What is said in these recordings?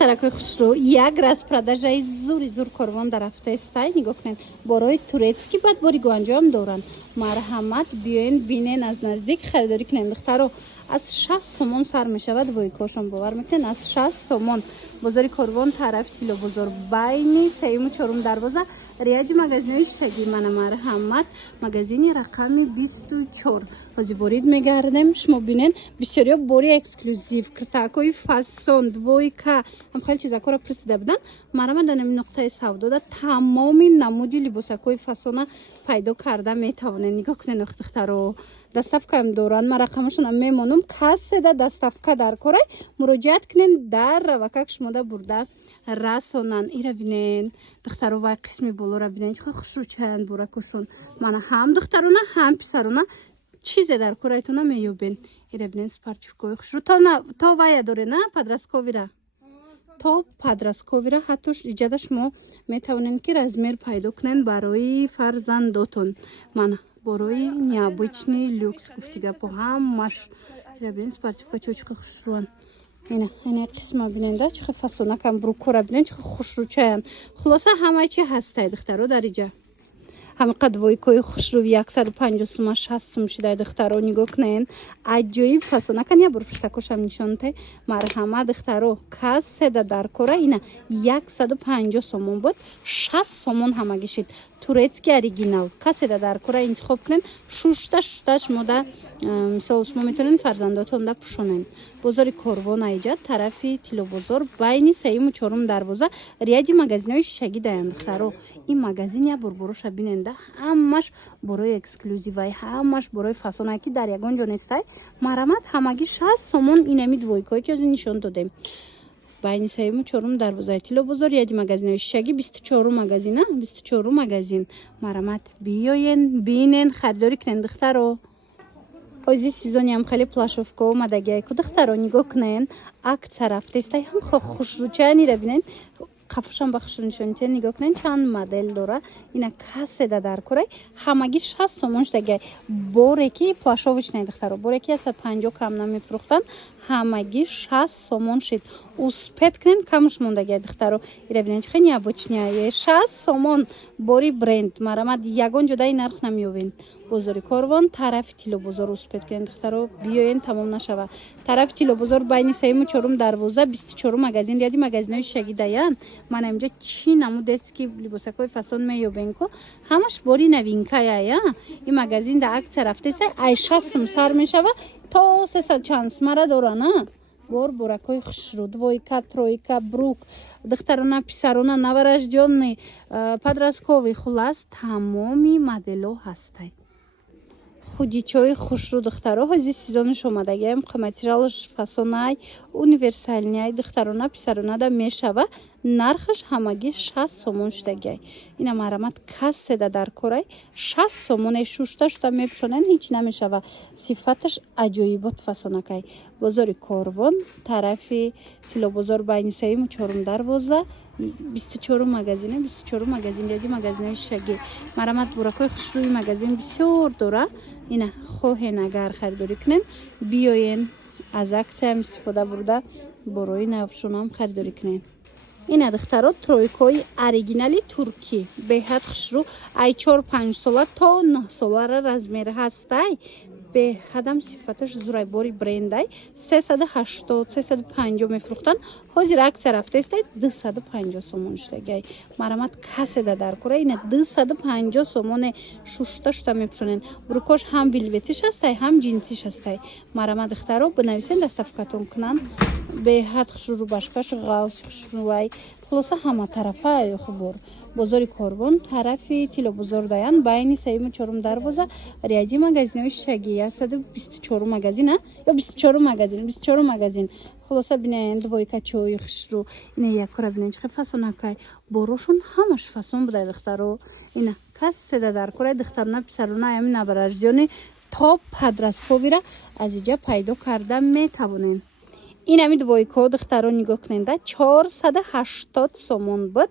духтаракои хушрӯ, як раз продажаи зур корвон дарафтаестай. Нигоҳ кунед, борои турецки баъд бори гуанҷоам доранд. Марҳамат, биёен бинен аз наздик харидорӣ кунед. Духтаро аз 60 сомон сар мешавад. Войкошон бовар мекунед, аз 60 сомон. бозори корвон тарафи тилло бозор байни 3-4 дарвоза. риаҷи магазинои шагӣ мана. Марҳамат, магазини рақами 24. ҳозир борид мегардем. шумо бинед бисёриё бори эксклюзив, киртаакҳои фасон, двойка, ҳам хеле чизакҳоро пурсида буданд. Марҳамат, дар намин нуқтаи савдода тамоми намуди либосакҳои фасона пайдо карда метавонед. нигоҳ кунед духтаро, доставкаам доранд. ман рақамашонам мемонам. касседа доставка дар корай, муроҷиат кунед, дар равакак шумода бурда расонанд. ира бинен духтаро, вай қисми болора бинен чӣ хушрӯчаянд буракушон. мана ҳам духтарона ҳам писарона чизе дар корайтона меёбен. ира бинен спортивкои хушрӯ то вая доре на подростковира. то подростковира ҳатто иҷада шумо метавонед ки размер пайдо кунед барои фарзандотон. мана борои необычный люкс гуфтигапо ҳамаш. ира бинен спортивка чӣ хушрӯанд. ина қисма биненда чӣ фасонакам брукора бинен чӣ хушрӯчаянд. хулоса ҳама чи ҳастай духтаро дар иҷа. ҳамиқад войкои хушрӯ 150 сума 60 сум шидай духтаро. нигоҳ кунед, аҷоиб фасонакан. я бор пуштакошам нишонтай. марҳамат духтаро, касседа дар кора ина 150 сомон буд, 60 сомон ҳамагӣ шид. турецки оригинал касседа дар кора интихоб кунед. шушта шумода мисол шумо метавонед фарзандотонда пӯшонед. бозори корвон айҷа тарафи тиллобозор байни 3-4 дарвоза. риаҷи магазинои шагӣ даянд духтаро. ин магазин я бор бороша биненда ҳамаш борои эксклюзивай, ҳамаш борои фасонаки дар ягон ҷо нестай. марҳамат, ҳамагӣ 60 сомон. инами двойкое ки ҳозир нишон додем. байни 3-4 дарвозаи тиллобозор. риаҷи магазинои шагӣ 24 магазин. 24 магазин. марҳамат, биёен бинен харидорӣ кунед духтаро. ҳозир сезони ҳам хеле плашовка омадагиайку духтаро. нигоҳ кунед, акция рафтаестай ҳам хушрӯчаян. ира бинен қафошам ба хушрӯнишонитен. нигоҳ кунед чанд модель дора. ина касседа дар корай ҳамагӣ 60 сомон шудагиай. бореки плашовочнай духтаро, бореки 150 кам намефурӯхтанд. ҳамагӣ 60 сомон шид. успед кунед, камуш мондагиай духтаро. ира бинен чихе необычняе 60 сомон. бори бренд. марҳамат, ягон ҷода ин нарх намеёбед. бозори корвон тарафи тиллобозор. успед кунед духтаро, биёен тамом нашава. тарафи тиллобозор байни 3-4 дарвоза 24 магазин. риади магазинои шагӣ даян. мана инҷа чӣ наму детски либосакҳои фасон меёбенку. ҳамаш бори новинкая. ин магазин да акция рафтаеста ай 60 сум сар мешава то 300 чанд смара дорана. боракои хушрӯ, двойка, тройка, брук, духтарона, писарона, новорождённый, подростковый, хулас тамоми моделҳо ҳастай. худичои хушрӯ духтаро. ҳозир сезониш омадагиам. материалш фасонай универсальняй духтарона, писаронада мешава. нархаш ҳамагӣ 60 сомон шудагиай. ина марҳамат, касседа дар корай 60 сомоне. шушта мепӯшонен, ҳеҷ намешава. сифаташ аҷоибот фасонакай. бозори корвон тарафи тиллобозор байни 3-4 дарвоза 24 магазин. 24 магазин. риаҷи магазинои шагӣ. марҳамат, буракои хушрӯи магазин бисёр дора. ина хоҳен агар харидорӣ кунед, биёен аз аксияам истифода бурда борои навшонам харидорӣ кунед. ина духтаро, тройкои оригинали туркӣ беҳад хушрӯ. ай 4-5 сола то 9 солара размер ҳастай. беҳадам сифаташ зурай. бори брендай 380-350 мефурӯхтанд. ҳозир акция рафтаестай 250 сомон шудагиай. марҳамат, касседа дар кора ина 250 сомоне. шушта мепӯшонен. брукош ҳам вилветиш ҳастай, ҳам ҷинсиш ҳастай. марҳамат духтаро, бинависен доставкатон кунанд. беҳад хушрӯ башкаш ғавс хушрӯай. хулоса ҳама тарафа ёхубор. бозори корвон тарафи тиллобозор даян байни 3-4 дарвоза. риаҷи магазинои шагӣ 124 магазин. ё 24 магазин. хулоса бинен двойка чои хушрӯ. ина якора бинен чихе фасонакай. борошон ҳамаш фасон будай духтаро. ина касседа дар корай духтарона, писарона, ами новорождёни то подростковира аз иҷа пайдо карда метавонен. ин ами двойко духтаро. нигоҳ кунед, 480 сомон буд.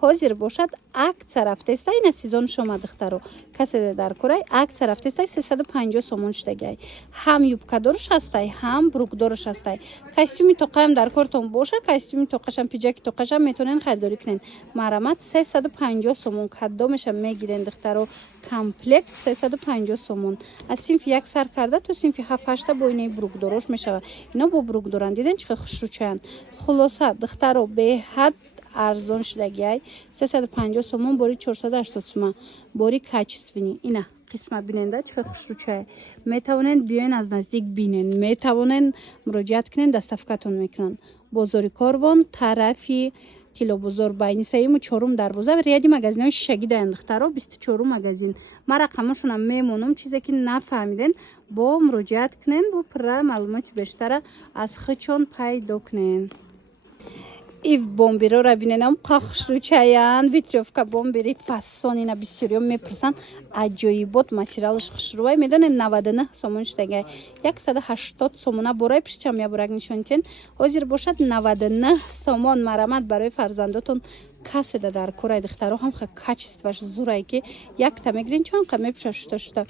ҳозир бошад акция рафтеста ина сезон шома духтаро касе дар курай акция рафтеста 350 сомон штагай ҳам юбкадорш ҳастай ҳам брукдорш ҳастай костюми тоқаям дар кортон боша костюми тоқашам пиҷаки тоқашам метонен харидорӣ кунен марамат 350 сомон кадомеша мегирен духтаро комплект 350 сомон аз синфи як сар карда то синфи 7-8 боинаи брукдорош мешавад ино бо брукдоран диден чӣ хушрӯчаянд хулоса духтаро беҳад арзон шудагиай 350 сомон бори 480 сомон бори качествени ина қисма биненда чӣ хушрӯчая метавонен биёен аз наздик бинен метавонен муроҷиат кунен доставкатон мекунанд бозори Корвон тарафи Тилобозор байни 3-4 дарвоза ряди магазинҳои шишагӣ даянд духтаро 24 магазин ма рақамашонам мемонам чизе ки нафаҳмиден бо муроҷиат кунен бо пурра маълумоти бештара аз хичон пайдо кунен ив бомбирора биненам хушрӯчаянд витрёвка бомбири фасонина бисёриём мепурсанд аҷоибот материалаш хушрӯвай медонен 99 сомон штагай 180 сомона борай пишчам ябурак нишонтен ҳозир бошад 99 сомон марамат барои фарзандотон каседа дар курай духтаро ҳамха качестваш зурай ки якта мегирин чонқа мепуша шута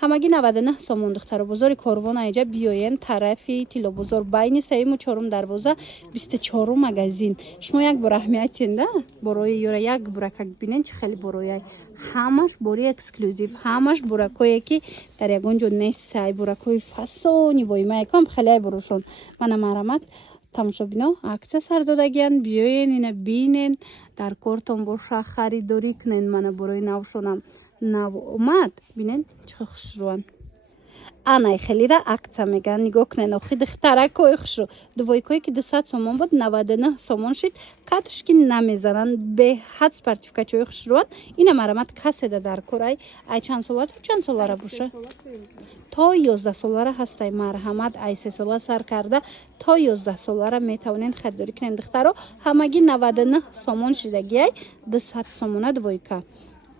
ҳамагӣ 99 сомон духтаро бозори Корвон айҷа биёен тарафи Тилобозор байни 3-4 дарвоза 24 магазин шумо як бор аҳамиятинда борои ёра як буракак бинен чӣ хеле борояй ҳамаш бори эксклюзив ҳамаш буракое ки дар ягон ҷо нестай буракои фасони воимаякам хеле борошон мана марамат тамошобино акция сар додагиянд биёен ина бинен дар кортон боша харидорӣ кунен мана борои навшонам нав омад бинен чӣ хушрӯанд анай хелира акция меган нигоҳ кунен охи духтаракои хушрӯ дувойкое ки 200 сомон буд 99 сомон шид катушки намезананд беҳад спартивкачои хушрӯанд ина марамат каседа дар курай ай чанд солат чанд солара боша то 11 солара ҳастай марҳамат ай 3 сола сар карда то 11 солара метавонен харидорӣ кунен духтаро ҳамагӣ 99 сомон шидагиай 200 сомона дувойка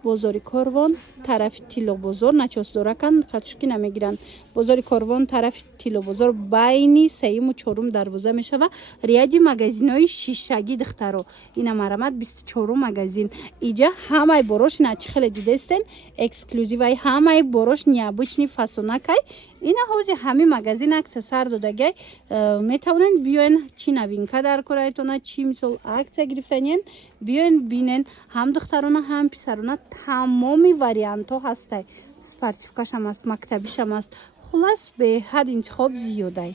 бозори Корвон тарафи Тилобозор начосдоракан катушки намегиранд бозори Корвон тарафи Тилобозор байни 3-4 дарвоза мешава ряди магазинҳои шишагӣ духтаро ина марамат 24 магазин иҷа ҳамаи борош ина чӣ хеле дидестен эксклюзивай ҳамаи борош необычни фасонакай ина ҳозир ҳами магазин акция сар додагай метавонен биёен чӣ новинка дар курайтона чӣ мисол акция гирифтаниен биёен бинен ҳам духтарона ҳам писарона тамоми вариантҳо ҳастай спартивкашам аст мактабишам аст хулас беҳад интихоб зиёдай